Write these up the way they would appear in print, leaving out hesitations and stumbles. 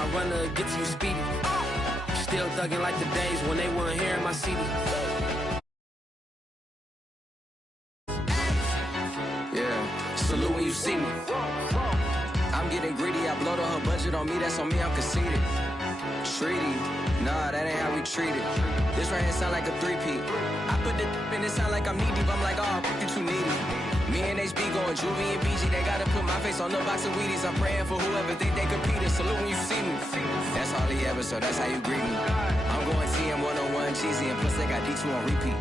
my runner get to you speedy. Still thugging like the days when they weren't here in my city. Yeah, salute when you see me. I'm getting greedy, I blow the whole budget on me, that's on me, I'm conceited. Treaty, nah, that ain't how we treat it. This right here sound like a three-peat. I put the in it sound like I'm knee deep, I'm like, oh, you too needy. Me and HB going Juvie and BG, they gotta put my face on the box of Wheaties. I'm praying for whoever think they competed. Salute when you see me. That's all he ever, so that's how you greet me. I'm going TM 101 cheesy, and plus they got D2 on repeat.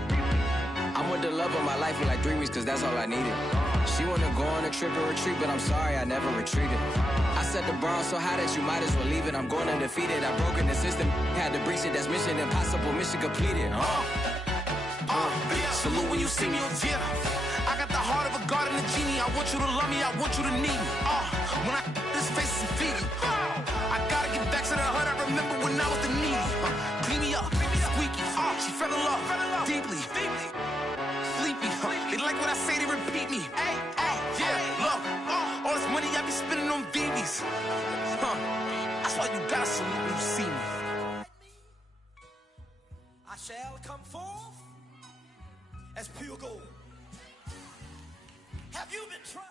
I'm with the love of my life for like 3 weeks, cause that's all I needed. She wanna go on a trip and retreat, but I'm sorry, I never retreated. I set the bar so high that you might as well leave it. I'm going undefeated, I've broken the system, had to breach it, that's mission impossible, mission completed. Salute when you see me, yeah. I got the heart of a god and a genie. I want you to love me, I want you to need me. When I this face is feedy. I gotta get back to the hood, I remember when I was the needy. Clean me up, squeaky. She fell in love, deeply. Sleepy, they like what I say, they repeat me. Yeah, look, all this money I be spending on BBs. That's why you gotta salute when you see me. I shall come forth as pure gold. Have you been tried?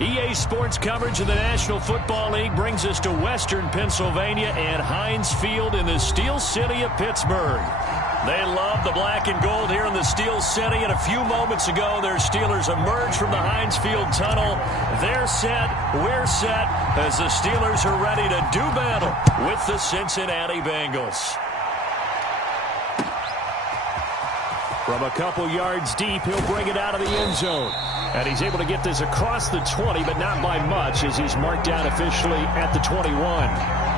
EA Sports coverage of the National Football League brings us to Western Pennsylvania and Heinz Field in the Steel City of Pittsburgh. They love the black and gold here in the Steel City, and a few moments ago, their Steelers emerged from the Heinz Field tunnel. They're set, we're set, as the Steelers are ready to do battle with the Cincinnati Bengals. From a couple yards deep, he'll bring it out of the end zone. And he's able to get this across the 20, but not by much, as he's marked down officially at the 21.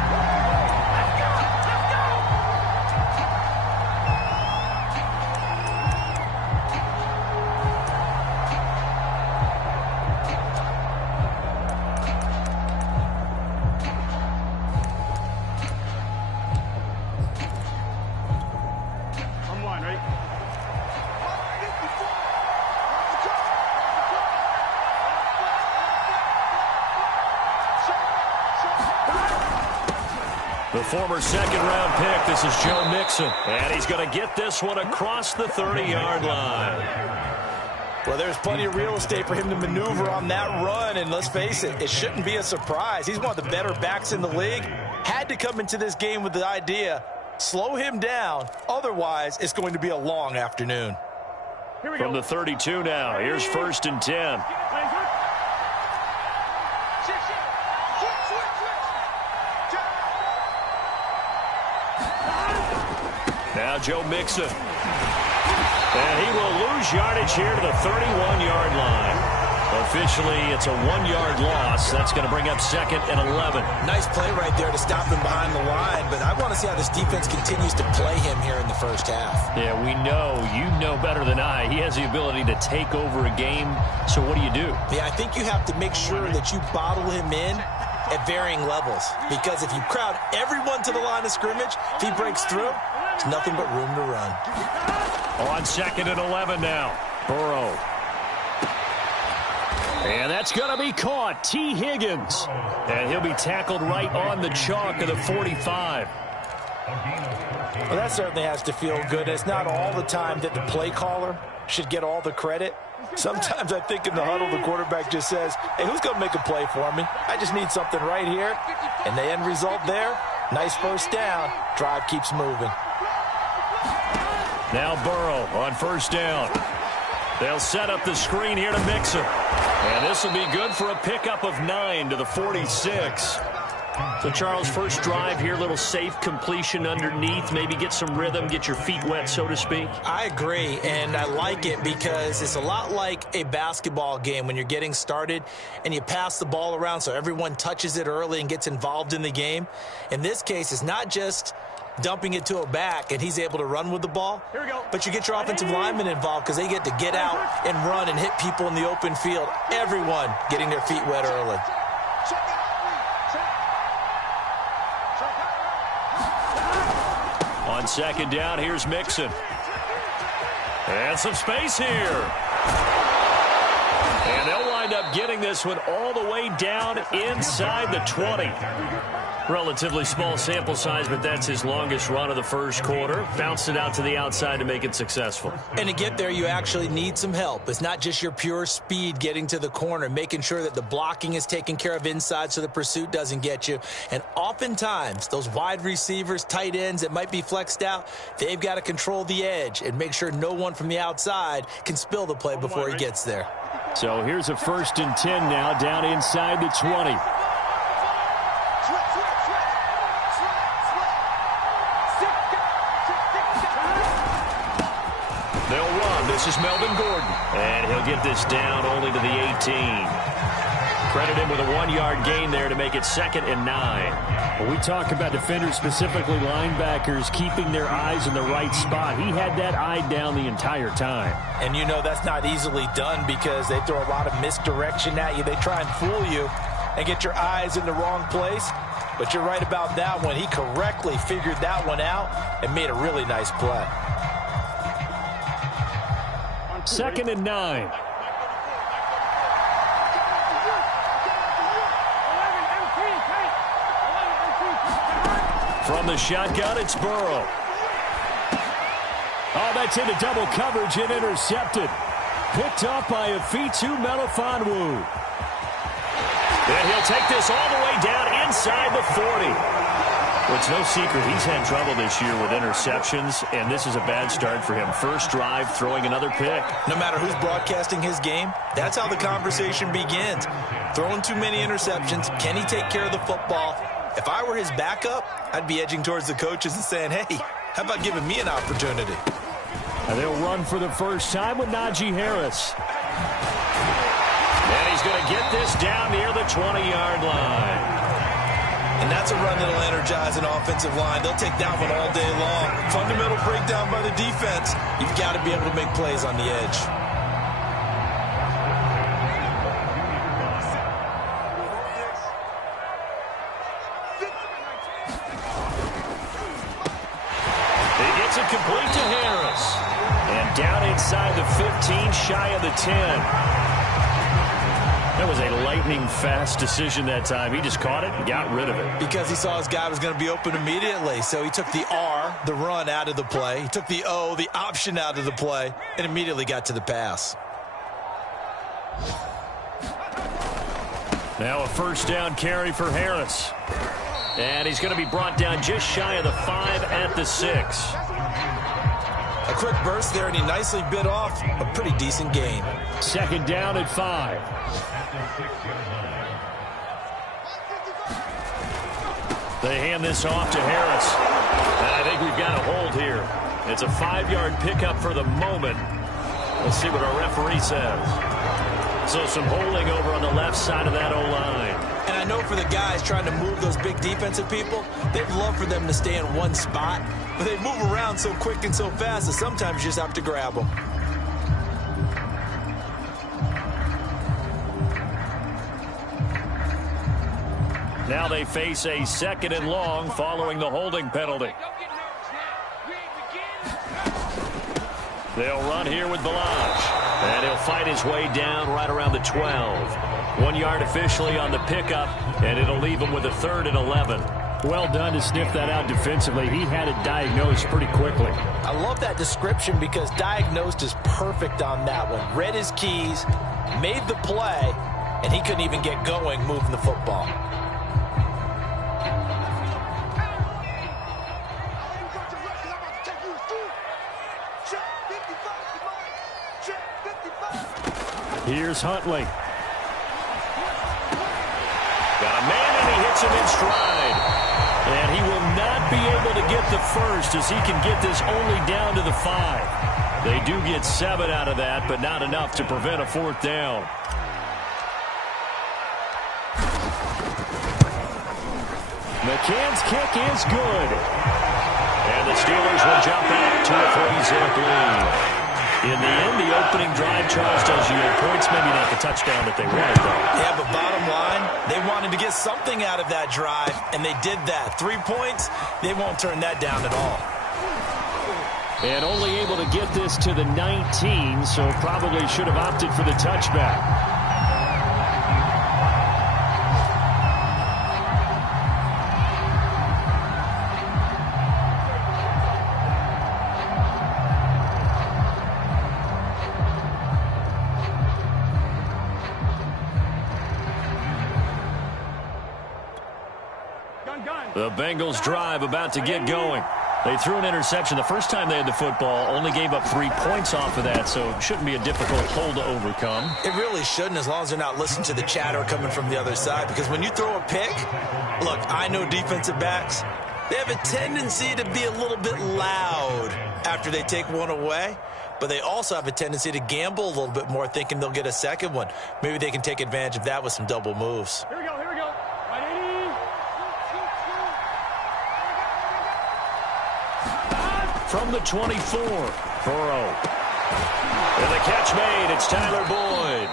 The former second-round pick, this is Joe Mixon. And he's going to get this one across the 30-yard line. Well, there's plenty of real estate for him to maneuver on that run, and let's face it, it shouldn't be a surprise. He's one of the better backs in the league. Had to come into this game with the idea, slow him down, otherwise it's going to be a long afternoon. Here we go. From the 32 now, here's 1st and 10. Now Joe Mixon. And he will lose yardage here to the 31-yard line. Officially, it's a 1-yard loss. That's going to bring up 2nd and 11. Nice play right there to stop him behind the line, but I want to see how this defense continues to play him here in the first half. Yeah, we know. You know better than I. He has the ability to take over a game. So what do you do? Yeah, I think you have to make sure that you bottle him in at varying levels, because if you crowd everyone to the line of scrimmage, if he breaks through, there's nothing but room to run. On 2nd and 11 now. Burrow. And that's going to be caught. T. Higgins. And he'll be tackled right on the chalk of the 45. Well, that certainly has to feel good. It's not all the time that the play caller should get all the credit. Sometimes I think in the huddle, the quarterback just says, hey, who's going to make a play for me? I just need something right here. And the end result there, nice first down. Drive keeps moving. Now Burrow on 1st down. They'll set up the screen here to Mixon. And this will be good for a pickup of 9 to the 46. So, Charles, first drive here, little safe completion underneath. Maybe get some rhythm, get your feet wet, so to speak. I agree, and I like it because it's a lot like a basketball game when you're getting started and you pass the ball around so everyone touches it early and gets involved in the game. In this case, it's not just dumping it to a back and he's able to run with the ball. Here we go. But you get your offensive linemen involved because they get to get out and run and hit people in the open field. Everyone getting their feet wet early. On 2nd down, here's Mixon. And some space here. And they'll line wind up getting this one all the way down inside the 20. Relatively small sample size, but that's his longest run of the first quarter. Bounced it out to the outside to make it successful. And to get there, you actually need some help. It's not just your pure speed getting to the corner, making sure that the blocking is taken care of inside so the pursuit doesn't get you. And oftentimes, those wide receivers, tight ends that might be flexed out, they've got to control the edge and make sure no one from the outside can spill the play before he gets there. So here's a 1st and 10 now down inside the 20. They'll run. This is Melvin Gordon. And he'll get this down only to the 18. Credit him with a 1-yard gain there to make it 2nd and 9. Well, we talk about defenders, specifically linebackers, keeping their eyes in the right spot. He had that eye down the entire time. And you know that's not easily done because they throw a lot of misdirection at you. They try and fool you and get your eyes in the wrong place. But you're right about that one. He correctly figured that one out and made a really nice play. 2nd and 9. From the shotgun, it's Burrow. Oh, that's into double coverage and intercepted. Picked up by Afitu Melifonwu. And he'll take this all the way down inside the 40. Well, it's no secret he's had trouble this year with interceptions, and this is a bad start for him. First drive, throwing another pick. No matter who's broadcasting his game, that's how the conversation begins. Throwing too many interceptions, can he take care of the football? If I were his backup, I'd be edging towards the coaches and saying, hey, how about giving me an opportunity? And they'll run for the first time with Najee Harris. And he's going to get this down near the 20-yard line. And that's a run that'll energize an offensive line. They'll take that one all day long. Fundamental breakdown by the defense. You've got to be able to make plays on the edge. He gets it complete to Harris. And down inside the 15, shy of the 10. That was a lightning-fast decision that time. He just caught it and got rid of it. Because he saw his guy was going to be open immediately. So he took the R, the run, out of the play. He took the O, the option, out of the play, and immediately got to the pass. Now a first down carry for Harris. And he's going to be brought down just shy of the 5 at the 6. A quick burst there, and he nicely bit off a pretty decent gain. 2nd down at 5. They hand this off to Harris. And I think we've got a hold here. It's a 5-yard pickup for the moment. Let's see what our referee says. So some holding over on the left side of that O-line. And I know for the guys trying to move those big defensive people, they'd love for them to stay in one spot. But they move around so quick and so fast that sometimes you just have to grab them. Now they face a 2nd and long following the holding penalty. They'll run here with Balaj. And he'll fight his way down right around the 12. 1 yard officially on the pickup, and it'll leave him with a 3rd and 11. Well done to sniff that out defensively. He had it diagnosed pretty quickly. I love that description because diagnosed is perfect on that one. Read his keys, made the play, and he couldn't even get going moving the football. Here's Huntley. Got a man, and he hits him in stride. And he will not be able to get the first as he can get this only down to the 5. They do get 7 out of that, but not enough to prevent a 4th down. McCann's kick is good. And the Steelers will jump out to a 3-zip lead. In the end, the opening drive, Charles, does yield points. Maybe not the touchdown that they wanted, though. Yeah, but bottom line, they wanted to get something out of that drive, and they did that. 3 points, they won't turn that down at all. And only able to get this to the 19, so probably should have opted for the touchback. The Bengals drive about to get going. They threw an interception the first time they had the football, only gave up 3 points off of that, so it shouldn't be a difficult hole to overcome. It really shouldn't, as long as they're not listening to the chatter coming from the other side, because when you throw a pick, look, I know defensive backs, they have a tendency to be a little bit loud after they take one away, but they also have a tendency to gamble a little bit more, thinking they'll get a second one. Maybe they can take advantage of that with some double moves. Here we go. From the 24, Burrow. And the catch made, it's Tyler Boyd.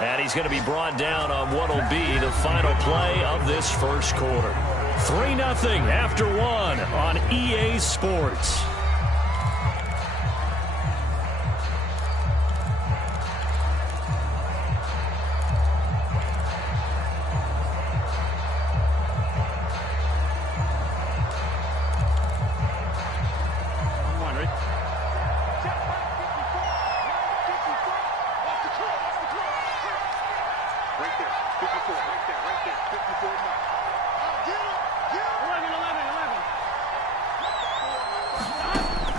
And he's going to be brought down on what will be the final play of this first quarter. 3-0 after 1 on EA Sports.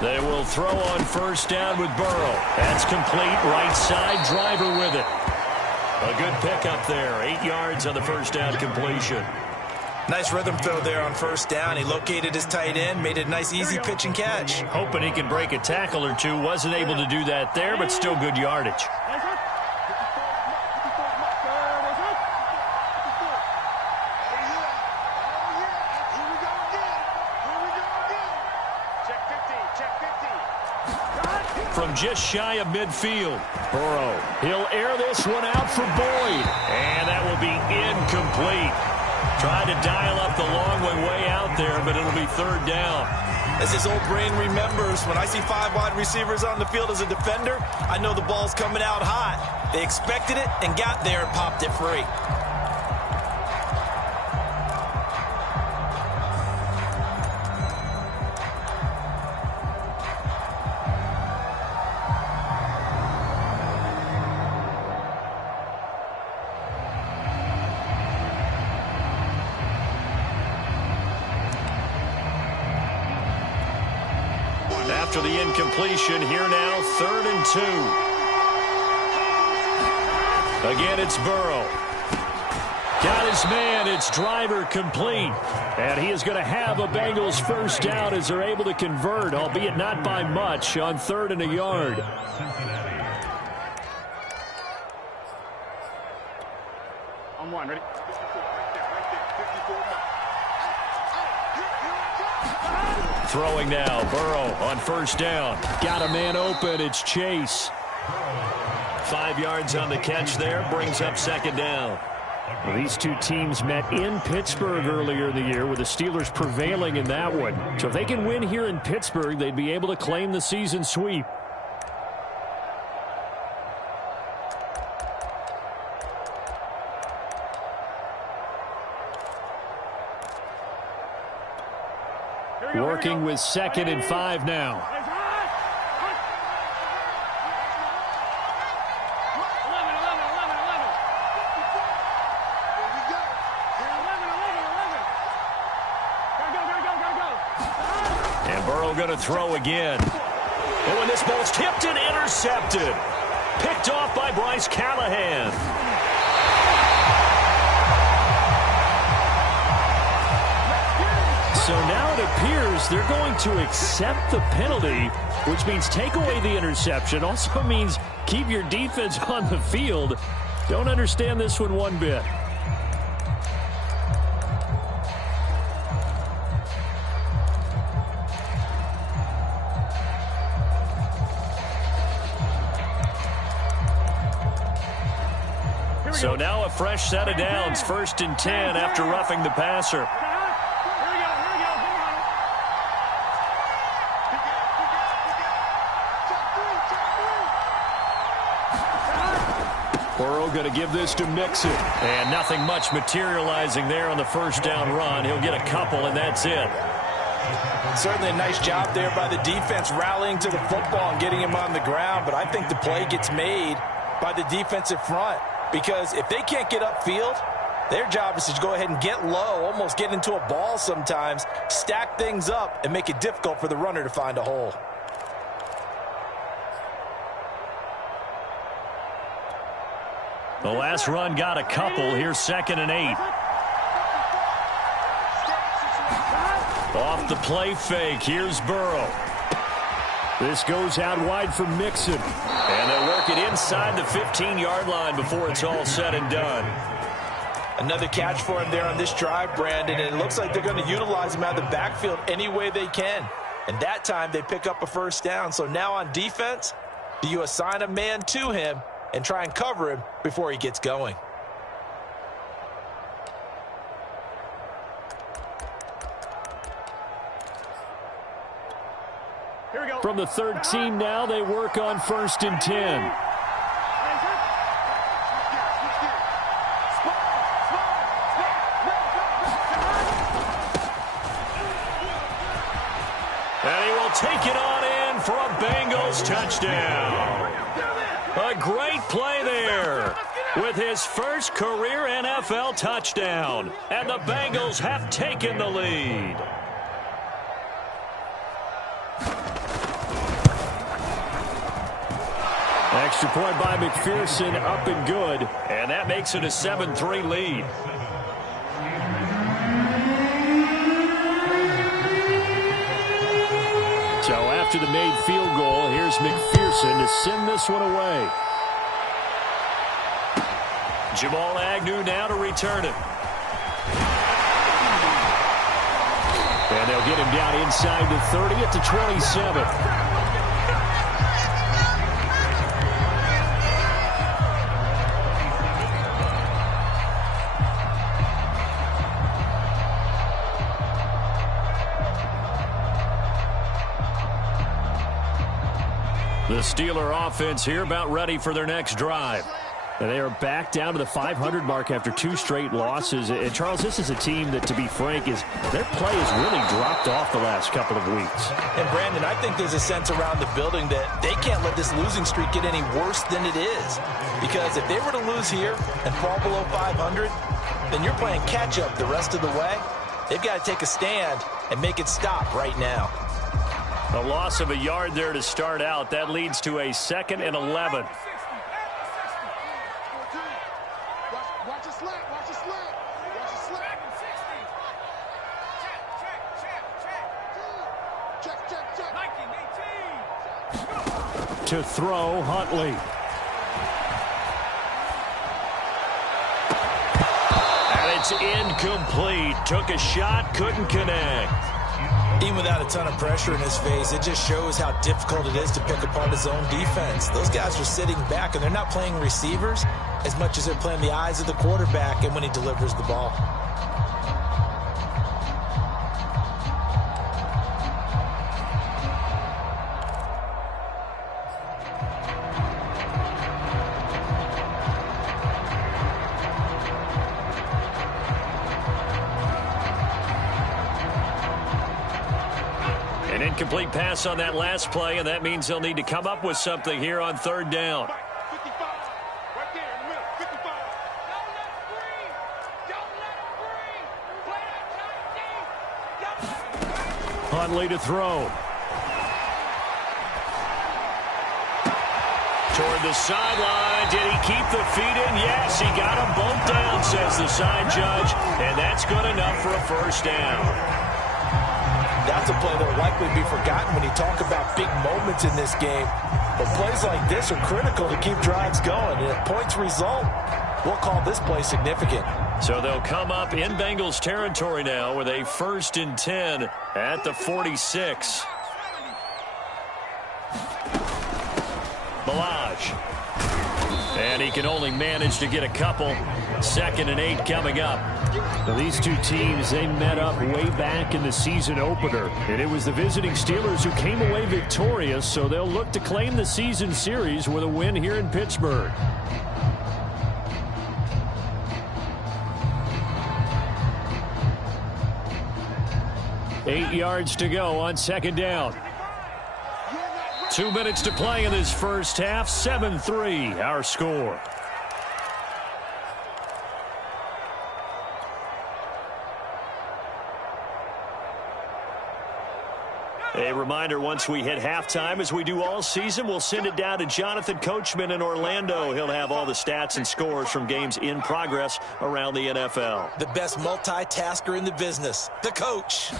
They will throw on first down with Burrow. That's complete. Right side, driver with it. A good pickup there. 8 yards on the first down completion. Nice rhythm throw there on first down. He located his tight end, made it a nice, easy pitch and catch. Hoping he could break a tackle or two. Wasn't able to do that there, but still good yardage. From just shy of midfield, Burrow. He'll air this one out for Boyd. And that will be incomplete. Tried to dial up the long way out there, but it'll be third down. As his old brain remembers, when I see 5 wide receivers on the field as a defender, I know the ball's coming out hot. They expected it and got there and popped it free. After the incompletion, here now, 3rd and 2. Again, it's Burrow. Got his man, it's driver complete. And he is going to have a Bengals first down as they're able to convert, albeit not by much, on 3rd and a yard. On 1, ready? Throwing now, Burrow on first down. Got a man open, it's Chase. 5 yards on the catch there, brings up 2nd down. Well, these two teams met in Pittsburgh earlier in the year, with the Steelers prevailing in that one. So if they can win here in Pittsburgh, they'd be able to claim the season sweep. Working with 2nd and 5 now. And Burrow going to throw again. Oh, and this ball's tipped and intercepted. Picked off by Bryce Callahan. So now it appears they're going to accept the penalty, which means take away the interception. Also means keep your defense on the field. Don't understand this one bit. So now a fresh set of downs. 1st and 10 after roughing the passer. Burrow going to give this to Mixon. And nothing much materializing there on the first down run. He'll get a couple, and that's it. Certainly a nice job there by the defense, rallying to the football and getting him on the ground. But I think the play gets made by the defensive front, because if they can't get upfield, Their job is to go ahead and get low, almost get into a ball sometimes, stack things up, and make it difficult for the runner to find a hole. The last run got a couple. Here's 2nd and 8. Off the play fake. Here's Burrow. This goes out wide for Mixon. And they'll work it inside the 15-yard line before it's all said and done. Another catch for him there on this drive, Brandon, and it looks like they're going to utilize him out of the backfield any way they can. And that time they pick up a first down. So now on defense, do you assign a man to him and try and cover him before he gets going? Here we go. From the third team now, they work on 1st and 10. And he will take it on in for a Bengals touchdown. A great play there with his first career NFL touchdown. And the Bengals have taken the lead. Extra point by McPherson, up and good. And that makes it a 7-3 lead. So after the made field goal, here's McPherson to send this one away. Jamal Agnew now to return it. And they'll get him down inside the 30 at the 27. The Steeler offense here about ready for their next drive. And they are back down to the 500 mark after 2 straight losses. And, Charles, this is a team that, to be frank, their play has really dropped off the last couple of weeks. And, Brandon, I think there's a sense around the building that they can't let this losing streak get any worse than it is. Because if they were to lose here and fall below 500, then you're playing catch-up the rest of the way. They've got to take a stand and make it stop right now. A loss of a yard there to start out. That leads to a 2nd and 11. Watch the slant. Watch the slant. Watch the slant. Check. To throw, Huntley. And it's incomplete. Took a shot, couldn't connect. Even without a ton of pressure in his face, it just shows how difficult it is to pick apart his own defense. Those guys are sitting back, and they're not playing receivers as much as they're playing the eyes of the quarterback and when he delivers the ball. An incomplete pass on that last play, and that means they'll need to come up with something here on 3rd down. 55. Right there in the middle. 55. Don't let it breathe. Don't let it breathe. Play that tight Huntley to throw. Toward the sideline. Did he keep the feet in? Yes, he got them both down, says the side judge. And that's good enough for a first down. That's a play that will likely be forgotten when you talk about big moments in this game. But plays like this are critical to keep drives going. And if points result, we'll call this play significant. So they'll come up in Bengals territory now with a 1st and 10 at the 46. Balaj. And he can only manage to get a couple. 2nd and 8 coming up. Now, these two teams, they met up way back in the season opener. And it was the visiting Steelers who came away victorious, so they'll look to claim the season series with a win here in Pittsburgh. Eight yards to go on 2nd down. 2 minutes to play in this first half. 7-3 our score. A reminder, once we hit halftime, as we do all season, we'll send it down to Jonathan Coachman in Orlando. He'll have all the stats and scores from games in progress around the NFL. The best multitasker in the business, the coach.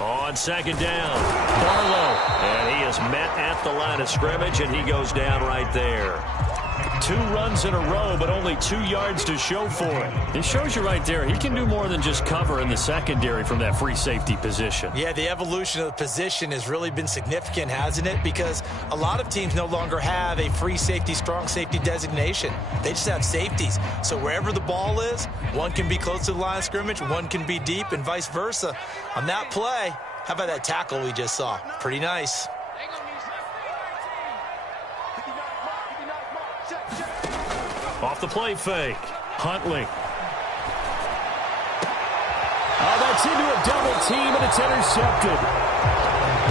On second down, Barlow. And he is met at the line of scrimmage, and he goes down right there. 2 runs in a row, but only 2 yards to show for it. It shows you right there, he can do more than just cover in the secondary from that free safety position. Yeah, the evolution of the position has really been significant, hasn't it? Because a lot of teams no longer have a free safety, strong safety designation. They just have safeties. So wherever the ball is, one can be close to the line of scrimmage, one can be deep, and vice versa. On that play, how about that tackle we just saw? Pretty nice. Off the play fake, Huntley. Oh, that's into a double team, and it's intercepted.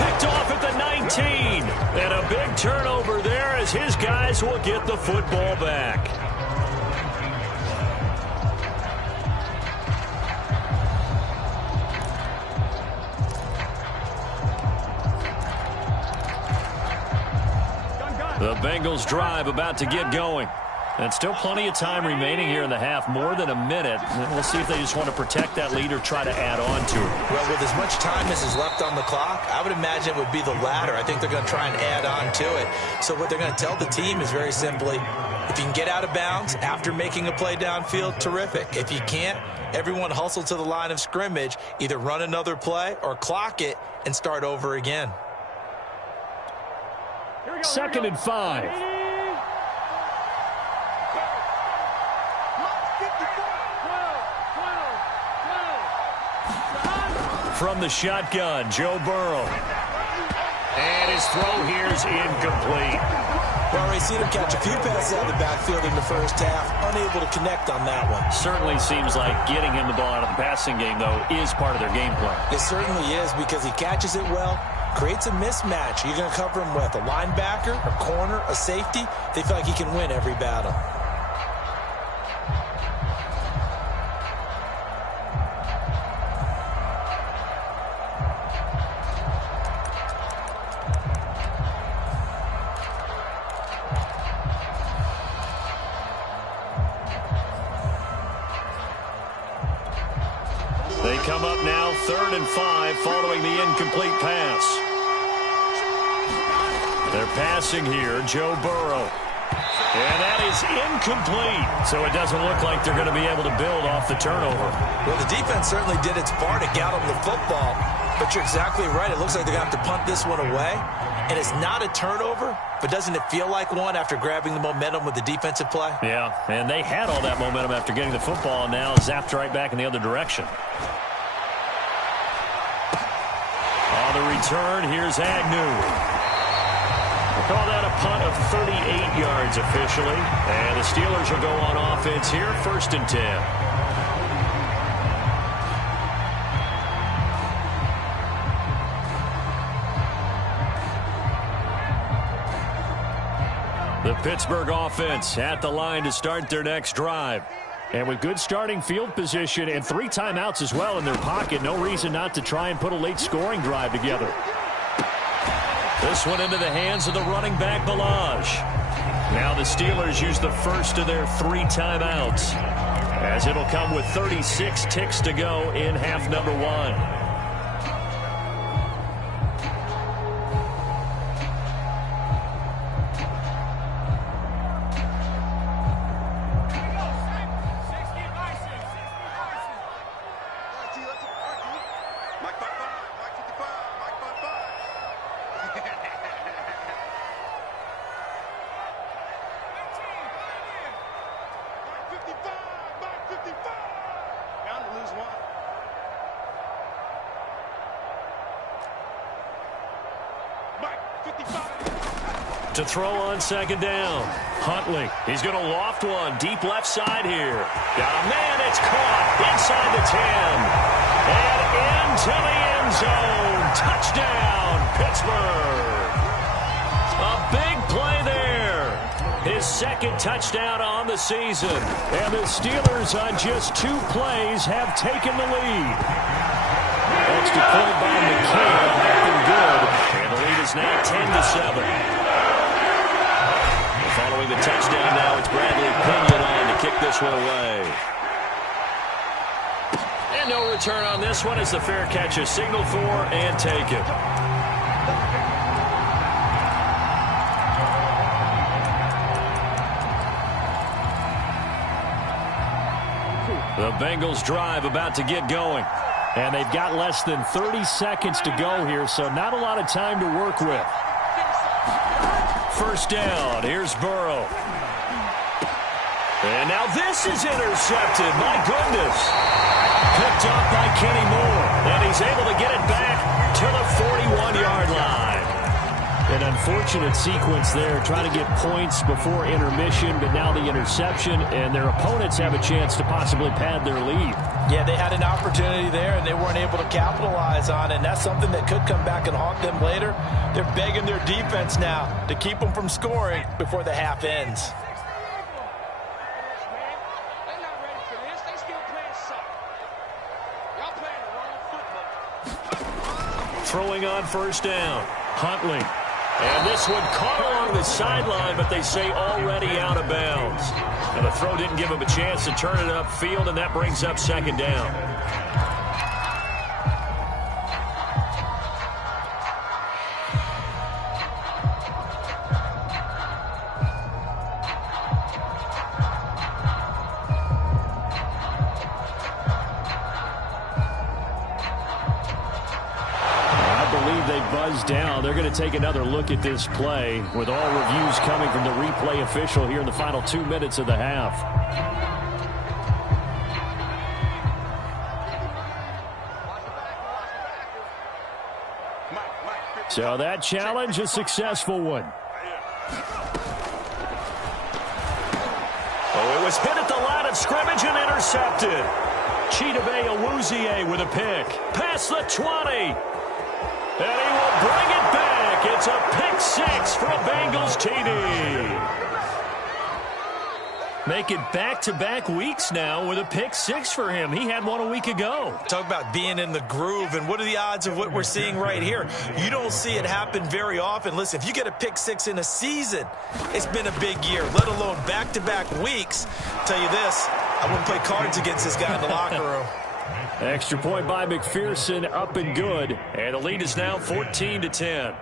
Picked off at the 19. And a big turnover there as his guys will get the football back. The Bengals drive about to get going. And still plenty of time remaining here in the half, more than a minute. And we'll see if they just want to protect that lead or try to add on to it. Well, with as much time as is left on the clock, I would imagine it would be the latter. I think they're going to try and add on to it. So what they're going to tell the team is very simply, if you can get out of bounds after making a play downfield, terrific. If you can't, everyone hustle to the line of scrimmage, either run another play or clock it and start over again. 2nd and 5. From the shotgun, Joe Burrow. And his throw here is incomplete. Well, we've seen him catch a few passes out of the backfield in the first half, unable to connect on that one. Certainly seems like getting him the ball out of the passing game, though, is part of their game plan. It certainly is, because he catches it well, creates a mismatch. You're going to cover him with a linebacker, a corner, a safety. They feel like he can win every battle. They come up now 3rd and 5 following the incomplete pass. They're passing here, Joe Burrow. And that is incomplete. So it doesn't look like they're going to be able to build off the turnover. Well, the defense certainly did its part to get them the football. But you're exactly right. It looks like they're going to have to punt this one away. And it's not a turnover, but doesn't it feel like one after grabbing the momentum with the defensive play? Yeah, and they had all that momentum after getting the football, and now zapped right back in the other direction. On the return, here's Agnew. We'll call that a punt of 38 yards officially. And the Steelers will go on offense here, 1st and 10. The Pittsburgh offense at the line to start their next drive. And with good starting field position and 3 timeouts as well in their pocket, no reason not to try and put a late scoring drive together. This one into the hands of the running back, Balaj. Now the Steelers use the first of their 3 timeouts, as it'll come with 36 ticks to go in half number 1. To throw on second down, Huntley. He's going to loft one deep left side here. Got a man. It's caught inside the 10 and into the end zone. Touchdown, Pittsburgh. A big play there. His 2nd touchdown on the season. And the Steelers on just 2 plays have taken the lead. It's Fantastic point by McCann. Up and good. And the lead is now 10-7. Following the touchdown now, it's Bradley Pinion on to kick this one away. And no return on this one as the fair catch is signaled for and taken. The Bengals drive about to get going. And they've got less than 30 seconds to go here, so not a lot of time to work with. First down. Here's Burrow. And now this is intercepted. My goodness. Picked off by Kenny Moore. And he's able to get it back to the 41-yard line. An unfortunate sequence there, trying to get points before intermission, but now the interception, and their opponents have a chance to possibly pad their lead. Yeah, they had an opportunity there, and they weren't able to capitalize on it, and that's something that could come back and haunt them later. They're begging their defense now to keep them from scoring before the half ends. Throwing on first down. Huntley. And this one caught along the sideline, but they say already out of bounds. And the throw didn't give him a chance to turn it upfield, and that brings up second down. Down. They're going to take another look at this play with all reviews coming from the replay official here in the final 2 minutes of the half. So that challenge, a successful one. Oh, it was hit at the line of scrimmage and intercepted. Chidobe Awuzie with a pick. Past the 20. And he will bring it back. It's a pick six for a Bengals TD. Make it back-to-back weeks now with a pick six for him. He had one a week ago. Talk about being in the groove, and what are the odds of what we're seeing right here? You don't see it happen very often. Listen, if you get a pick six in a season, it's been a big year, let alone back-to-back weeks. I'll tell you this, I wouldn't play cards against this guy in the locker room. Extra point by McPherson, up and good. And the lead is now 14-10.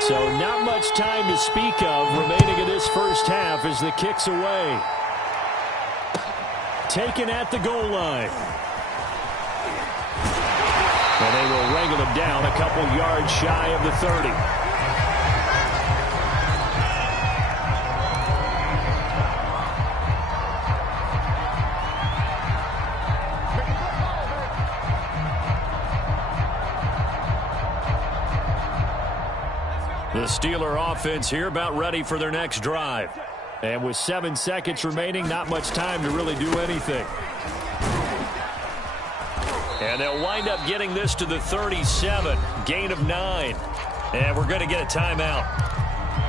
So not much time to speak of remaining in this first half as the kick's away. Taken at the goal line. And they will wrangle him down a couple yards shy of the 30. The Steeler offense here about ready for their next drive. And with 7 seconds remaining, not much time to really do anything. And they'll wind up getting this to the 37. Gain of 9. And we're going to get a timeout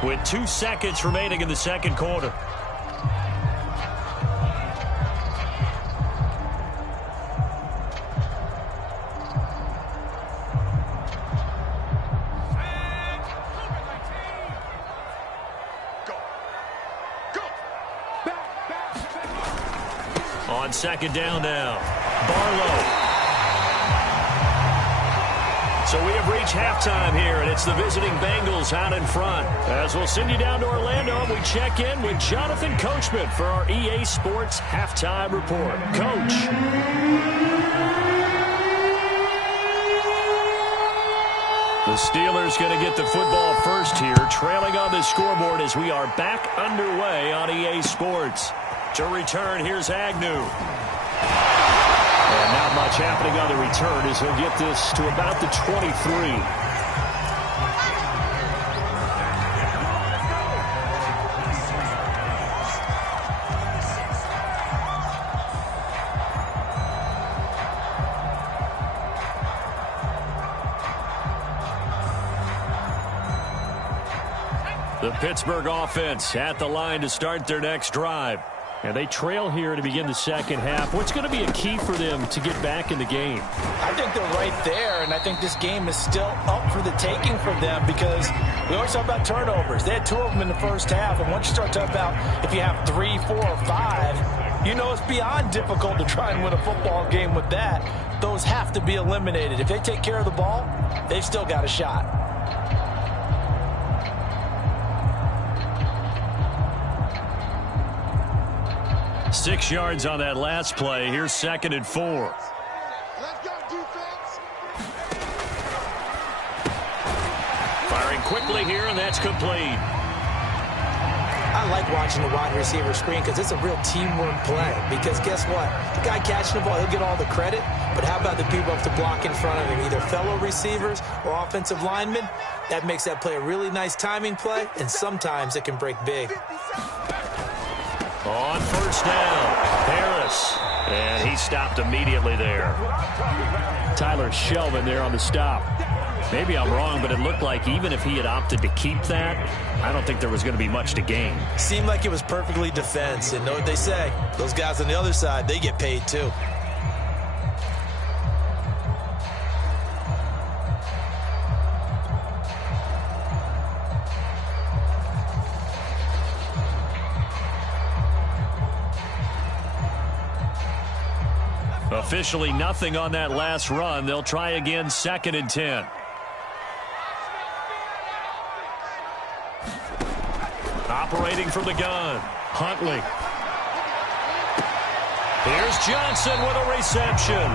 with 2 seconds remaining in the second quarter. On second down now, Barlow. So we have reached halftime here, and it's the visiting Bengals out in front. As we'll send you down to Orlando, and we check in with Jonathan Coachman for our EA Sports Halftime Report. Coach. The Steelers going to get the football first here, trailing on the scoreboard as we are back underway on EA Sports. To return, here's Agnew. And not much happening on the return as he'll get this to about the 23. The Pittsburgh offense at the line to start their next drive. And they trail here to begin the second half. What's going to be a key for them to get back in the game? I think they're right there, and I think this game is still up for the taking for them because we always talk about turnovers. They had 2 of them in the first half, and once you start talking about if you have 3, 4, or 5, you know it's beyond difficult to try and win a football game with that. Those have to be eliminated. If they take care of the ball, they've still got a shot. Six yards on that last play. Here's 2nd and 4. Let's go, defense. Firing quickly here, and that's complete. I like watching the wide receiver screen because it's a real teamwork play. Because guess what? The guy catching the ball, he'll get all the credit. But how about the people up to block in front of him, either fellow receivers or offensive linemen? That makes that play a really nice timing play, and sometimes it can break big. On first down, Harris. And he stopped immediately there. Tyler Shelvin there on the stop. Maybe I'm wrong, but it looked like even if he had opted to keep that, I don't think there was going to be much to gain. Seemed like it was perfectly defense. And know what they say? Those guys on the other side, they get paid too. Officially nothing on that last run. They'll try again, 2nd and 10. Operating from the gun, Huntley. Here's Johnson with a reception.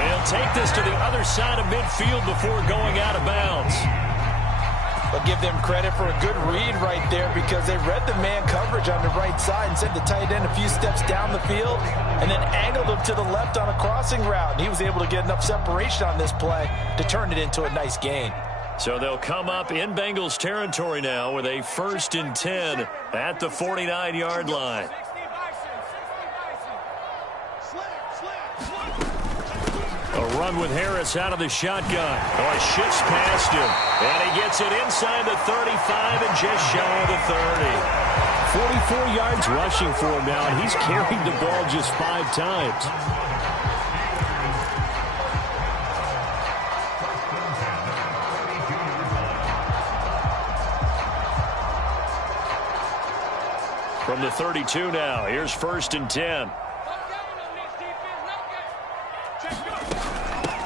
He'll take this to the other side of midfield before going out of bounds. I'll give them credit for a good read right there because they read the man coverage on the right side and sent the tight end a few steps down the field and then angled him to the left on a crossing route. And he was able to get enough separation on this play to turn it into a nice gain. So they'll come up in Bengals territory now with a 1st and 10 at the 49-yard line. A run with Harris out of the shotgun. Oh, he shifts past him. And he gets it inside the 35 and just shy of the 30. 44 yards rushing for him now, and he's carried the ball just 5 times. From the 32 now, here's 1st and 10.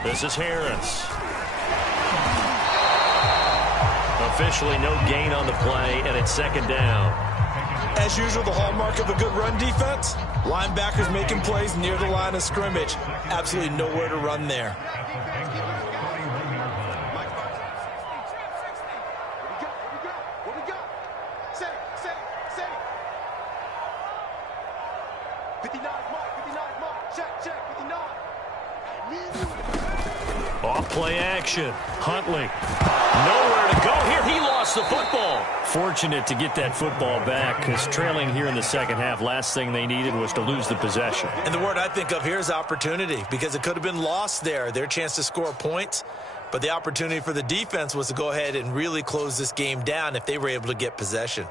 This is Harris. Officially no gain on the play, and it's 2nd down. As usual, the hallmark of a good run defense, linebackers making plays near the line of scrimmage. Absolutely nowhere to run there. What we got? Say it. 59 mark. Check, 59. Off play action. Huntley. Nowhere to go here. He lost the football. Fortunate to get that football back because trailing here in the second half, last thing they needed was to lose the possession. And the word I think of here is opportunity because it could have been lost there. Their chance to score points. But the opportunity for the defense was to go ahead and really close this game down if they were able to get possession.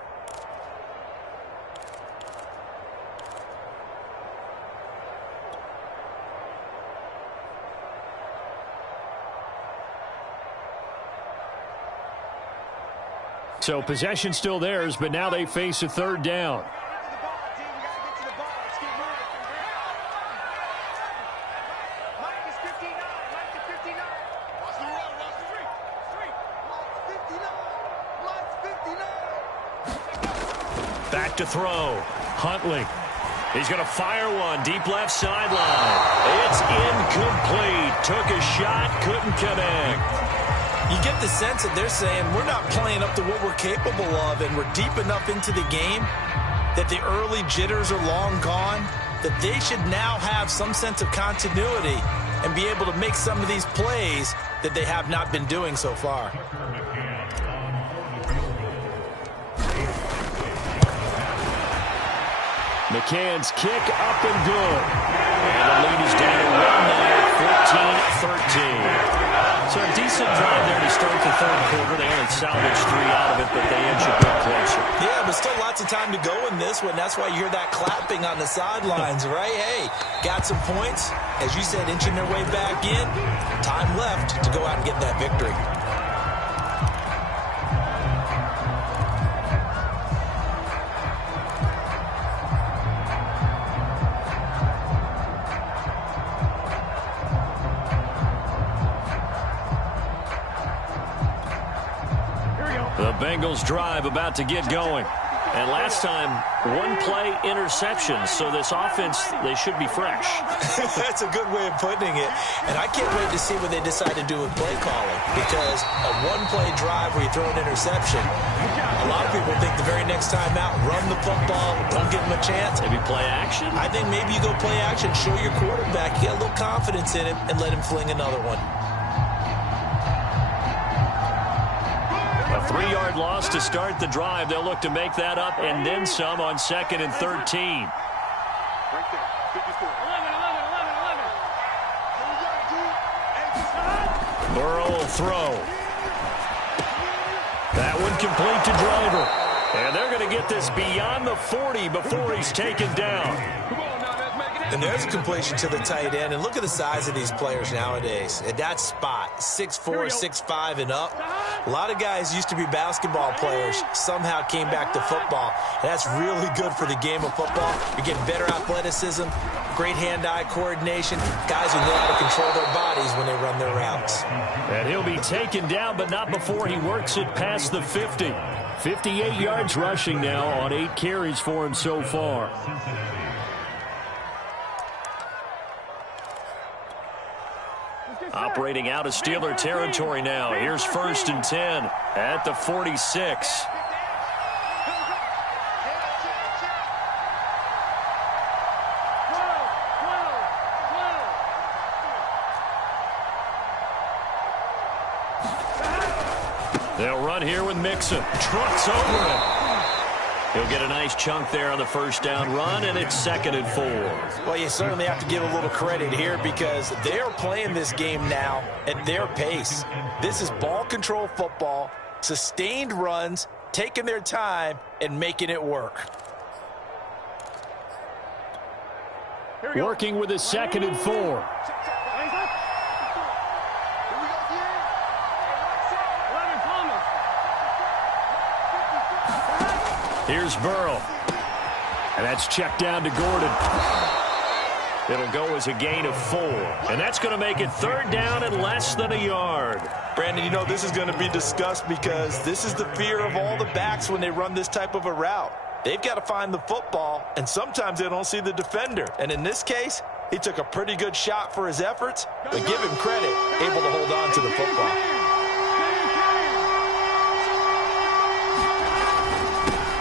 So possession still theirs, but now they face a 3rd down. Back to throw. Huntley. He's going to fire one. Deep left sideline. It's incomplete. Took a shot. Couldn't connect. You get the sense that they're saying we're not playing up to what we're capable of, and we're deep enough into the game that the early jitters are long gone, that they should now have some sense of continuity and be able to make some of these plays that they have not been doing so far. McCann's kick up and good. And the lead is down to 14-13. So a decent drive there to start the 3rd quarter. They only salvaged 3 out of it, but they edged a good play. time to go in this one. That's why you hear that clapping on the sidelines, right? Hey, got some points. As you said, inching their way back in. Time left to go out and get that victory. The Bengals drive about to get going. And last time, one-play interception. So this offense, they should be fresh. That's a good way of putting it. And I can't wait to see what they decide to do with play calling. Because a one-play drive where you throw an interception, a lot of people think the very next time out, run the football, don't give them a chance. Maybe play action? I think maybe you go play action, show your quarterback, you get a little confidence in him, and let him fling another one. A 3-yard loss to start the drive. They'll look to make that up and then some on 2nd and 13. Right there. 54. 11. Burrow will throw. That one complete to Driver. And they're going to get this beyond the 40 before he's taken down. And there's a completion to the tight end. And look at the size of these players nowadays. At that spot, 6'4", 6'5", and up. A lot of guys used to be basketball players, somehow came back to football. And that's really good for the game of football. You're getting better athleticism, great hand-eye coordination, guys who know how to control their bodies when they run their routes. And he'll be taken down, but not before he works it past the 50. 58 yards rushing now on 8 carries for him so far. Operating out of Steeler territory now. Here's 1st and 10 at the 46. They'll run here with Mixon. Trucks over him. He'll get a nice chunk there on the first down run, and it's 2nd and 4. Well, you certainly have to give a little credit here because they're playing this game now at their pace. This is ball control football, sustained runs, taking their time, and making it work. Working with his 2nd and 4. Here's Burrow. And that's checked down to Gordon. It'll go as a gain of 4. And that's going to make it 3rd down and less than a yard. Brandon, you know this is going to be discussed because this is the fear of all the backs when they run this type of a route. They've got to find the football, and sometimes they don't see the defender. And in this case, he took a pretty good shot for his efforts, but give him credit, able to hold on to the football.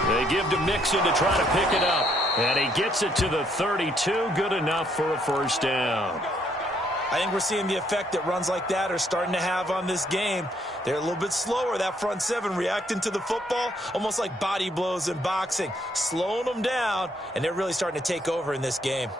They give to Mixon to try to pick it up. And he gets it to the 32. Good enough for a 1st down. I think we're seeing the effect that runs like that are starting to have on this game. They're a little bit slower, that front 7, reacting to the football, almost like body blows in boxing, slowing them down, and they're really starting to take over in this game.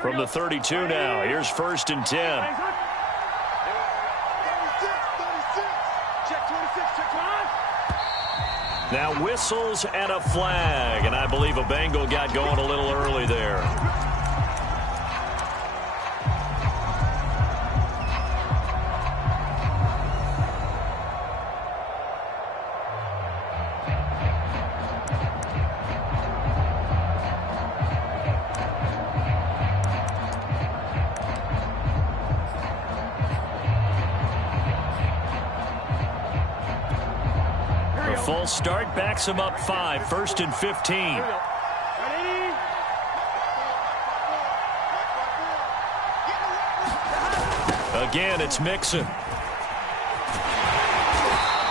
From the 32 now, here's 1st and 10. 36, check 26, check 5. Now whistles and a flag, and I believe a Bengal got going a little early there. Full start backs him up 5. 1st and 15. Again, it's Mixon.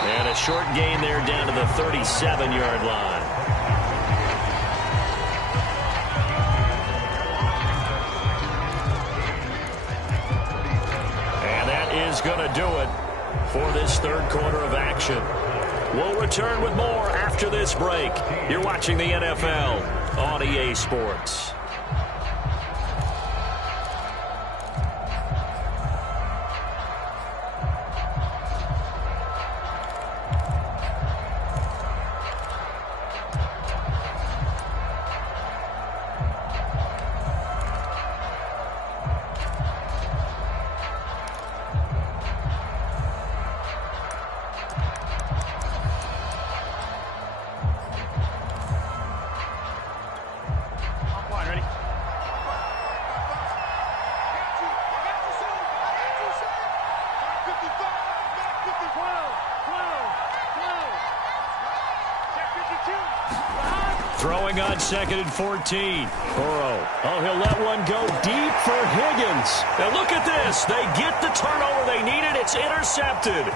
And a short gain there down to the 37-yard line. And that is going to do it for this 3rd quarter of action. We'll return with more after this break. You're watching the NFL on EA Sports. Throwing on 2nd and 14. Burrow. Oh, he'll let one go deep for Higgins. And look at this. They get the turnover they needed. It's intercepted.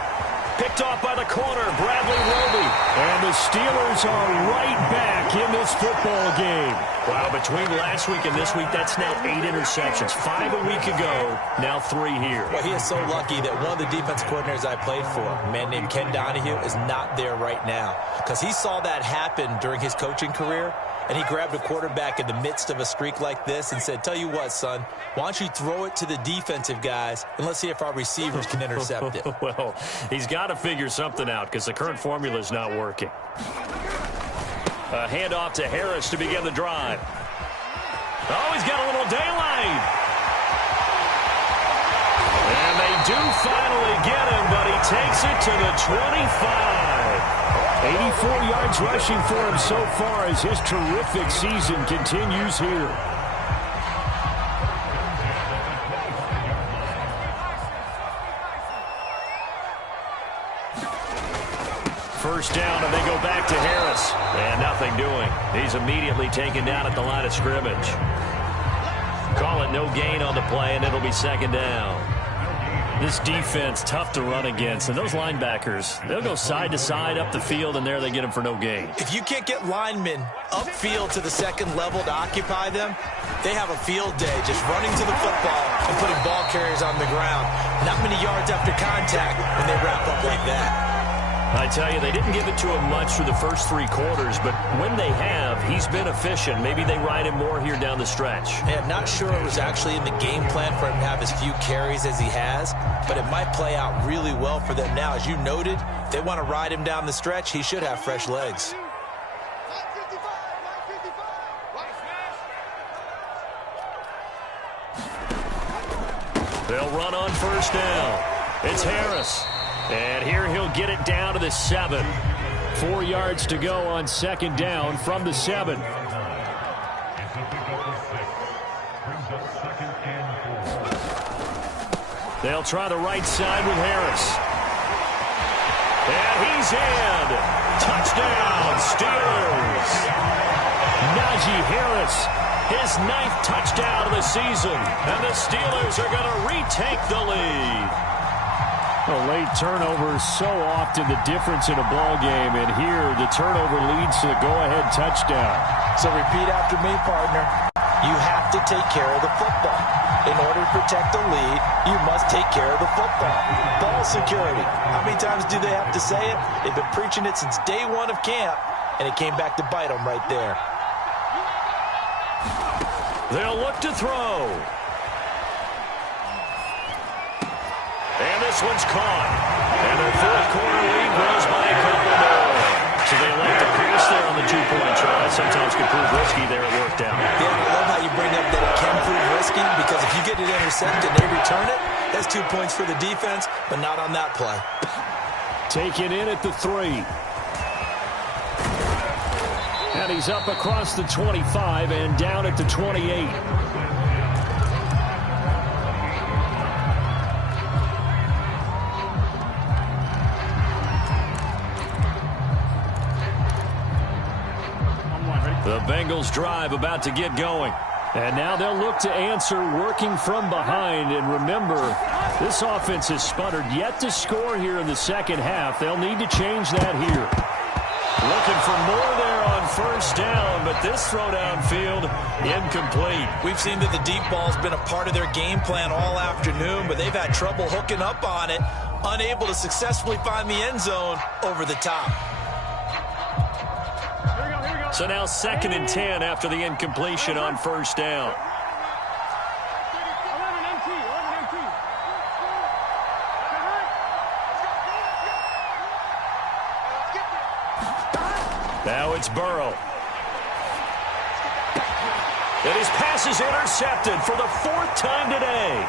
Picked off by the corner, Bradley Roby. And the Steelers are right back in this football game. Wow, between last week and this week, that's now 8 interceptions. 5 a week ago, now 3 here. Well, he is so lucky that one of the defense coordinators I played for, a man named Ken Donahue, is not there right now. Because he saw that happen during his coaching career, and he grabbed a quarterback in the midst of a streak like this and said, tell you what, son, why don't you throw it to the defensive guys, and let's see if our receivers can intercept it. Well, he's got to figure something out because the current formula is not working. A handoff to Harris to begin the drive. Oh, he's got a little daylight. And they do finally get him, but he takes it to the 25. 84 yards rushing for him so far as his terrific season continues here. First down, and they go back to Harris. And nothing doing. He's immediately taken down at the line of scrimmage. Call it no gain on the play, and it'll be 2nd down. This defense, tough to run against. And those linebackers, they'll go side to side up the field, and there they get them for no gain. If you can't get linemen upfield to the second level to occupy them, they have a field day just running to the football and putting ball carriers on the ground. Not many yards after contact when they wrap up like that. I tell you, they didn't give it to him much through the first 3 quarters, but when they have, he's been efficient. Maybe they ride him more here down the stretch. Yeah, I'm not sure it was actually in the game plan for him to have as few carries as he has, but it might play out really well for them now. As you noted, if they want to ride him down the stretch, he should have fresh legs. They'll run on first down. It's Harris. And here he'll get it down to the 7. 4 yards to go on 2nd down from the 7. They'll try the right side with Harris. And he's in. Touchdown, Steelers. Najee Harris, his 9th touchdown of the season. And the Steelers are going to retake the lead. A late turnover so often the difference in a ball game, and here the turnover leads to the go-ahead touchdown. So repeat after me, partner. You have to take care of the football. In order to protect the lead, you must take care of the football. Ball security. How many times do they have to say it? They've been preaching it since day 1 of camp, and it came back to bite them right there. They'll look to throw. And this one's caught. And their 4th quarter lead grows by a couple more. So they elect to pass there on the 2-point try. Sometimes can prove risky there. It worked out. Yeah, I love how you bring up that it can prove risky, because if you get it intercepted and they return it, that's 2 points for the defense, but not on that play. Taken in at the 3. And he's up across the 25 and down at the 28. The Bengals drive about to get going. And now they'll look to answer working from behind. And remember, this offense has sputtered yet to score here in the second half. They'll need to change that here. Looking for more there on first down, but this throw downfield incomplete. We've seen that the deep ball's been a part of their game plan all afternoon, but they've had trouble hooking up on it, unable to successfully find the end zone over the top. So now 2nd and 10 after the incompletion on first down. Now it's Burrow. And his pass is intercepted for the 4th time today.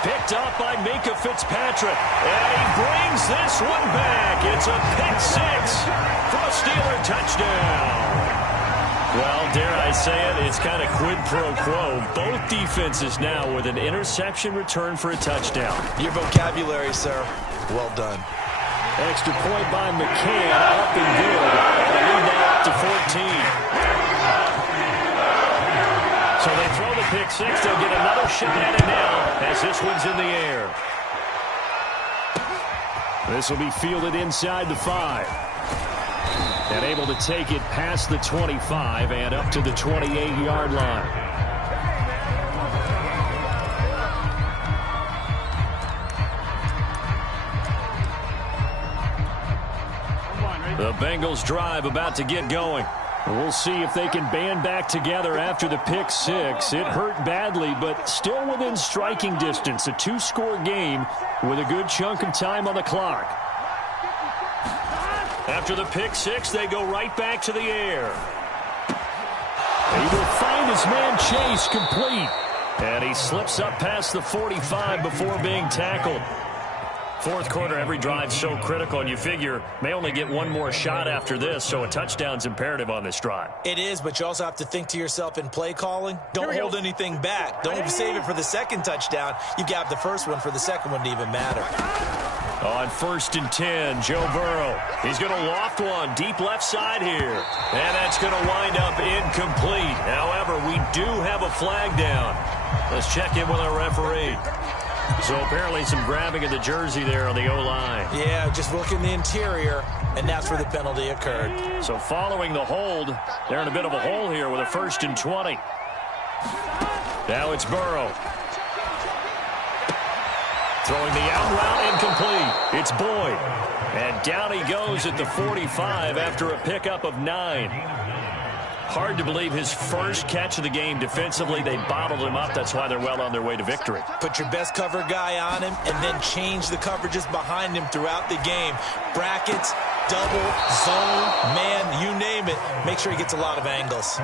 Picked up by Minkah Fitzpatrick. And he brings this one back. It's a pick-6 for a Steeler touchdown. Well, dare I say it, it's kind of quid pro quo. Both defenses now with an interception return for a touchdown. Your vocabulary, sir. Well done. Extra point by McCann, up and good. And a lead now up to 14. So they throw the pick six. They'll get another shot at it now as this one's in the air. This will be fielded inside the 5. And able to take it past the 25 and up to the 28-yard line. The Bengals drive about to get going. We'll see if they can band back together after the pick six. It hurt badly, but still within striking distance. A 2-score game with a good chunk of time on the clock. After the pick six, they go right back to the air. He will find his man Chase complete. And he slips up past the 45 before being tackled. Fourth quarter, every drive so critical, and you figure may only get one more shot after this, so a touchdown's imperative on this drive. It is, but you also have to think to yourself in play calling, don't hold anything back. Don't save it for the second touchdown. You got the first one for the second one to even matter. On 1st and 10, Joe Burrow. He's going to loft one deep left side here. And that's going to wind up incomplete. However, we do have a flag down. Let's check in with our referee. So apparently some grabbing of the jersey there on the O-line. Yeah, just look in the interior, and that's where the penalty occurred. So following the hold, they're in a bit of a hole here with a 1st and 20. Now it's Burrow. Throwing the out route incomplete. It's Boyd. And down he goes at the 45 after a pickup of 9. Hard to believe his first catch of the game defensively. They bottled him up. That's why they're well on their way to victory. Put your best cover guy on him and then change the coverages behind him throughout the game. Brackets, double, zone, man, you name it. Make sure he gets a lot of angles.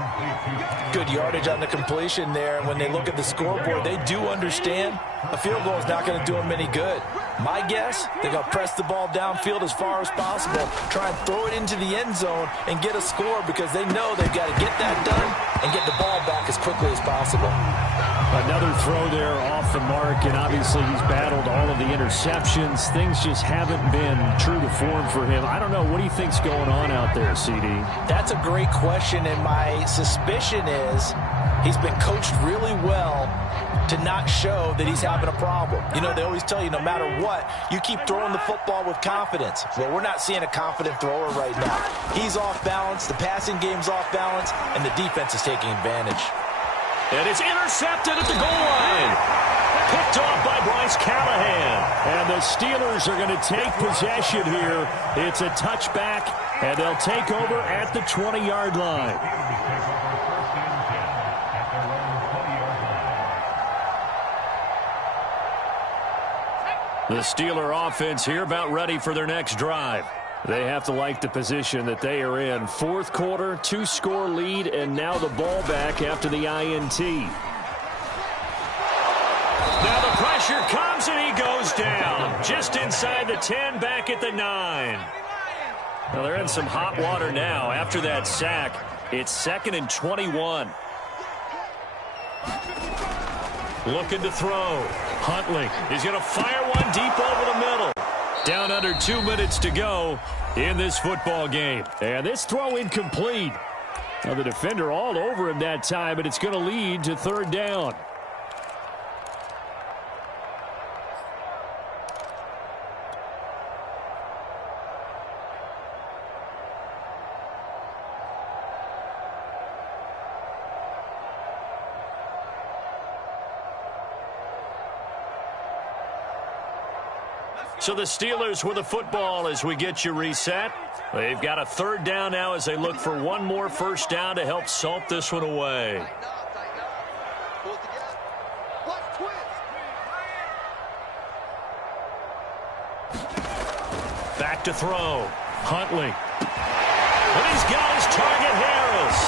Good yardage on the completion there. And when they look at the scoreboard, they do understand a field goal is not going to do them any good. My guess, they're going to press the ball downfield as far as possible, try and throw it into the end zone and get a score because they know they've got to get that done and get the ball back as quickly as possible. Another throw there off the mark, and obviously he's battled all of the interceptions. Things just haven't been true to form for him. I don't know. What do you think's going on out there, CD? That's a great question, and my suspicion is he's been coached really well to not show that he's having a problem. You know, they always tell you no matter what, you keep throwing the football with confidence. Well, we're not seeing a confident thrower right now. He's off balance, the passing game's off balance, and the defense is taking advantage. And it's intercepted at the goal line. Picked off by Bryce Callahan. And the Steelers are going to take possession here. It's a touchback, and they'll take over at the 20-yard line. The Steeler offense here about ready for their next drive. They have to like the position that they are in. Fourth quarter, 2-score lead, and now the ball back after the INT. Now the pressure comes, and he goes down. Just inside the 10, back at the 9. Well, they're in some hot water now. After that sack, it's 2nd and 21. Looking to throw. Huntley is going to fire one deep over the middle. Down under 2 minutes to go in this football game. And this throw incomplete. Now the defender all over him that time, but it's going to lead to 3rd down. So the Steelers with the football as we get you reset. They've got a 3rd down now as they look for one more first down to help salt this one away. Back to throw. Huntley. And he's got his target, Harris.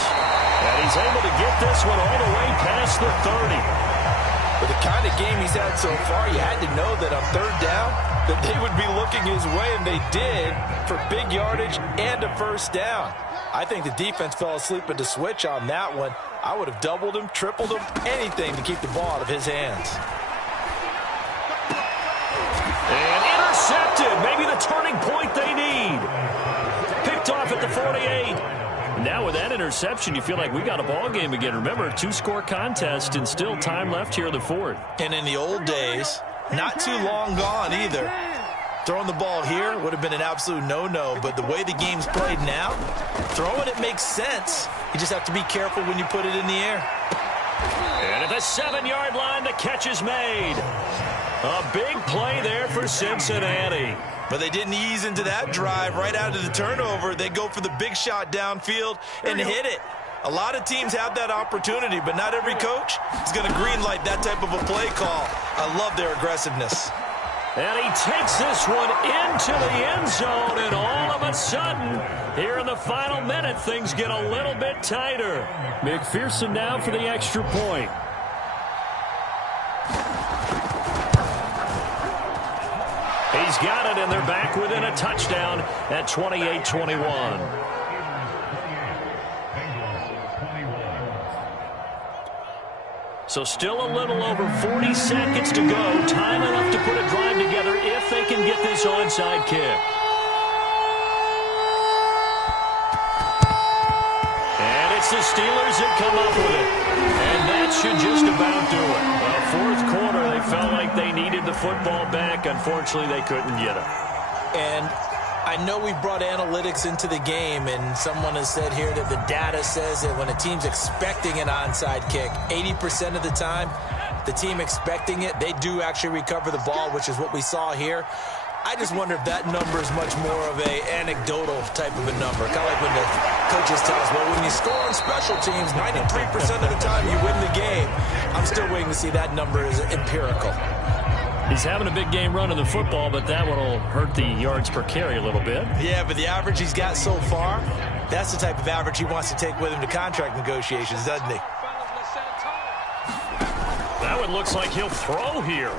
And he's able to get this one all the way past the 30. With the kind of game he's had so far, you had to know that on 3rd down, that they would be looking his way, and they did, for big yardage and a first down. I think the defense fell asleep at the switch on that one. I would have doubled him, tripled him, anything to keep the ball out of his hands. And intercepted. Maybe the turning point they need. Picked off at the 48. Now with that interception, you feel like we got a ball game again. Remember, 2-score contest and still time left here in the fourth. And in the old days, not too long gone either, throwing the ball here would have been an absolute no-no. But the way the game's played now, throwing it makes sense. You just have to be careful when you put it in the air. And at the 7-yard line, the catch is made. A big play there for Cincinnati. But they didn't ease into that drive right out of the turnover. They go for the big shot downfield and hit it. A lot of teams have that opportunity, but not every coach is going to greenlight that type of a play call. I love their aggressiveness. And he takes this one into the end zone, and all of a sudden, here in the final minute, things get a little bit tighter. McPherson now for the extra point. He's got it, and they're back within a touchdown at 28-21. So still a little over 40 seconds to go. Time enough to put a drive together if they can get this onside kick. And it's the Steelers that come up with it. And that should just about do it. Fourth quarter, they felt like they needed the football back. Unfortunately, they couldn't get it. And I know we brought analytics into the game, and someone has said here that the data says that when a team's expecting an onside kick, 80% of the time, the team expecting it, they do actually recover the ball, which is what we saw here. I just wonder if that number is much more of a anecdotal type of a number. Kind of like when the coaches tell us, well, when you score on special teams, 93% of the time you win the game. I'm still waiting to see that number is empirical. He's having a big game running the football, but that one will hurt the yards per carry a little bit. Yeah, but the average he's got so far, that's the type of average he wants to take with him to contract negotiations, doesn't he? That one looks like he'll throw here.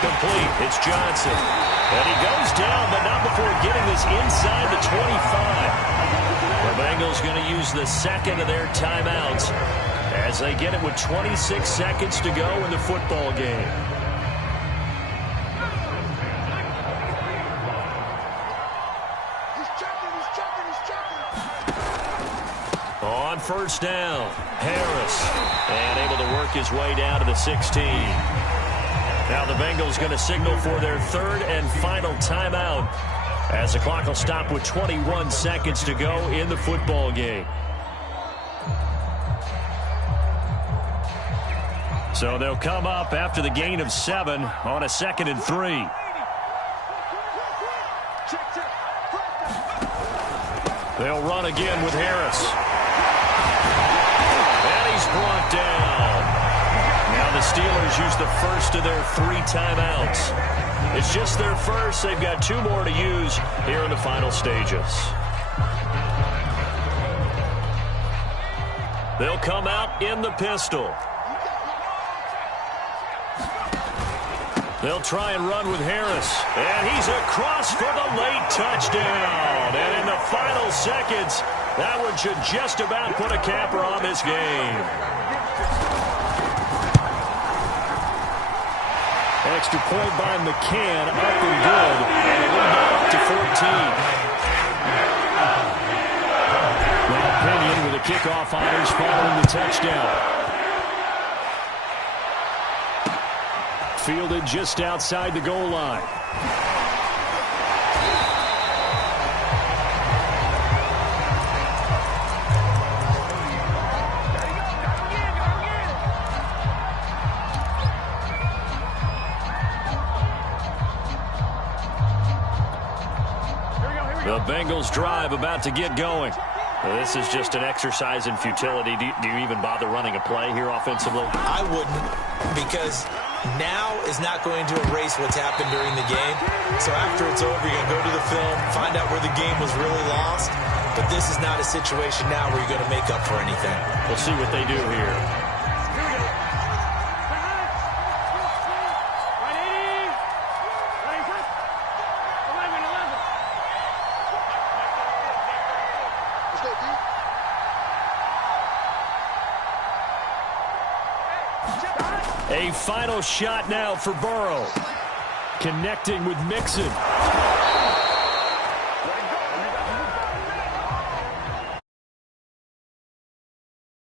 Complete. It's Johnson. And he goes down, but not before getting this inside the 25. The Bengals going to use the second of their timeouts as they get it with 26 seconds to go in the football game. He's checking. On first down, Harris. And able to work his way down to the 16. Now the Bengals going to signal for their third and final timeout as the clock will stop with 21 seconds to go in the football game. So they'll come up after the gain of 7 on a 2nd and 3. They'll run again with Harris. And he's brought down. Now the Steelers use the first of their 3 timeouts. It's just their first. They've got 2 more to use here in the final stages. They'll come out in the pistol. They'll try and run with Harris. And he's across for the late touchdown. And in the final seconds, that one should just about put a capper on this game. Extra point by McCann, up and good. And it will go up to 14. Now Pinion with the kickoff honors following the touchdown. Fielded just outside the goal line. The Bengals drive about to get going. Well, this is just an exercise in futility. Do you even bother running a play here offensively? I wouldn't, because now is not going to erase what's happened during the game. So after it's over, you're going to go to the film, find out where the game was really lost. But this is not a situation now where you're going to make up for anything. We'll see what they do here. A final shot now for Burrow. Connecting with Mixon.